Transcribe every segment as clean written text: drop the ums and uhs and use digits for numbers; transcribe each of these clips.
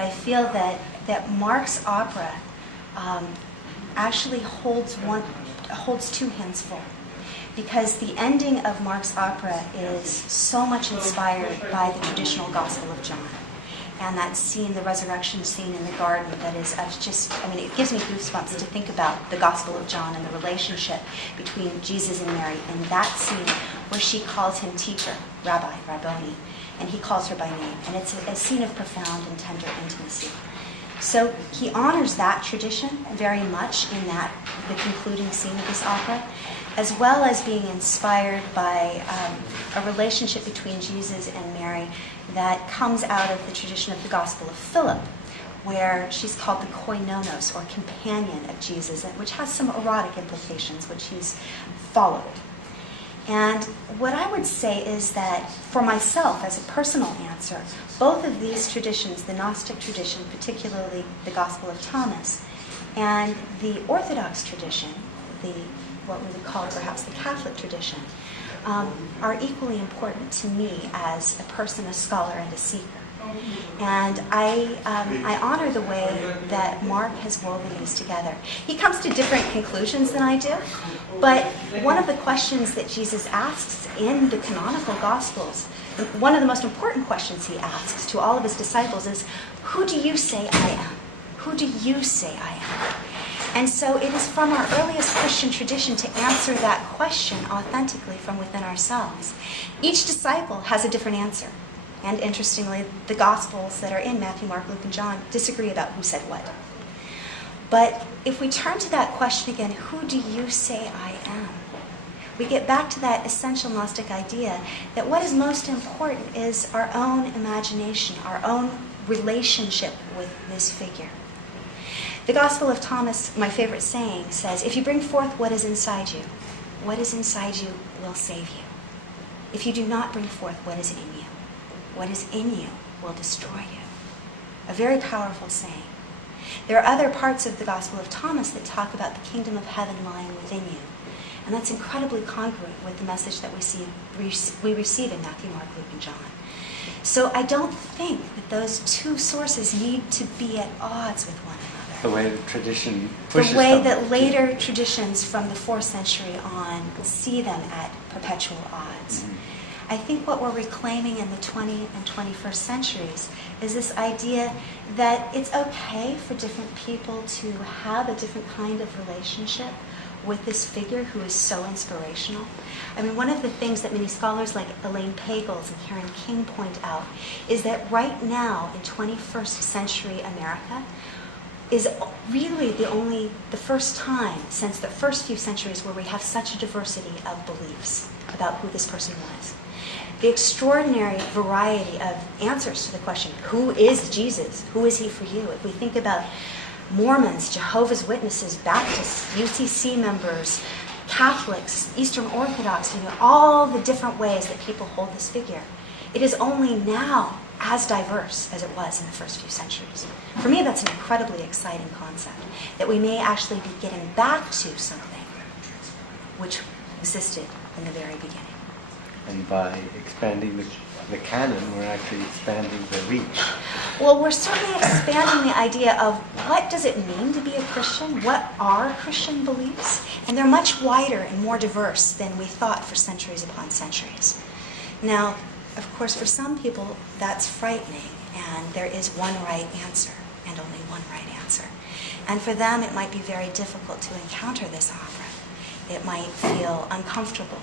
I feel that Mark's opera actually holds two hands full, because the ending of Mark's opera is so much inspired by the traditional Gospel of John. And that scene, the resurrection scene in the garden, that is just, it gives me goosebumps to think about the Gospel of John and the relationship between Jesus and Mary in that scene where she calls him teacher, rabbi, rabboni, and he calls her by name. And it's a scene of profound and tender intimacy. So he honors that tradition very much in the concluding scene of this opera, as well as being inspired by a relationship between Jesus and Mary that comes out of the tradition of the Gospel of Philip, where she's called the koinonos, or companion of Jesus, which has some erotic implications, which he's followed. And what I would say is that, for myself, as a personal answer, both of these traditions, the Gnostic tradition, particularly the Gospel of Thomas, and the Orthodox tradition, what we would call perhaps the Catholic tradition, are equally important to me as a person, a scholar, and a seeker. And I honor the way that Mark has woven these together. He comes to different conclusions than I do, but one of the questions that Jesus asks in the canonical Gospels, one of the most important questions he asks to all of his disciples is, who do you say I am? Who do you say I am? And so it is from our earliest Christian tradition to answer that question authentically from within ourselves. Each disciple has a different answer. And interestingly, the Gospels that are in Matthew, Mark, Luke, and John disagree about who said what. But if we turn to that question again, who do you say I am? We get back to that essential Gnostic idea that what is most important is our own imagination, our own relationship with this figure. The Gospel of Thomas, my favorite saying, says, if you bring forth what is inside you, what is inside you will save you. If you do not bring forth what is in you, what is in you will destroy you. A very powerful saying. There are other parts of the Gospel of Thomas that talk about the kingdom of heaven lying within you. And that's incredibly congruent with the message that we receive in Matthew, Mark, Luke, and John. So I don't think that those two sources need to be at odds with one another. The way the tradition pushes the way them. that later traditions from the 4th century on see them at perpetual odds. Mm-hmm. I think what we're reclaiming in the 20th and 21st centuries is this idea that it's okay for different people to have a different kind of relationship with this figure who is so inspirational. One of the things that many scholars like Elaine Pagels and Karen King point out is that right now in 21st century America is really the first time since the first few centuries where we have such a diversity of beliefs about who this person was. The extraordinary variety of answers to the question, who is Jesus? Who is he for you? If we think about Mormons, Jehovah's Witnesses, Baptists, UCC members, Catholics, Eastern Orthodox, all the different ways that people hold this figure. It is only now as diverse as it was in the first few centuries. For me, that's an incredibly exciting concept, that we may actually be getting back to something which existed in the very beginning. And by expanding the canon, we're actually expanding the reach. Well, we're certainly expanding the idea of what does it mean to be a Christian? What are Christian beliefs? And they're much wider and more diverse than we thought for centuries upon centuries. Now, of course, for some people, that's frightening, and there is one right answer, and only one right answer. And for them, it might be very difficult to encounter this opera. It might feel uncomfortable.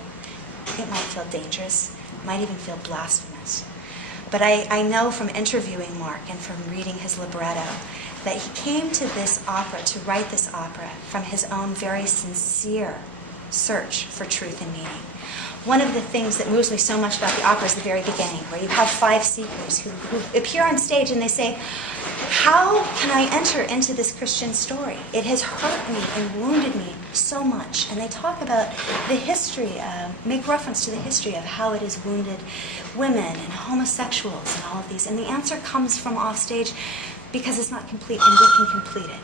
It might feel dangerous. It might even feel blasphemous. But I know from interviewing Mark and from reading his libretto that he came to this opera, to write this opera, from his own very sincere search for truth and meaning. One of the things that moves me so much about the opera is the very beginning, where you have 5 seekers who appear on stage and they say, how can I enter into this Christian story? It has hurt me and wounded me so much. And they talk about the history, make reference to the history of how it has wounded women and homosexuals and all of these. And the answer comes from off stage, because it's not complete and we can complete it.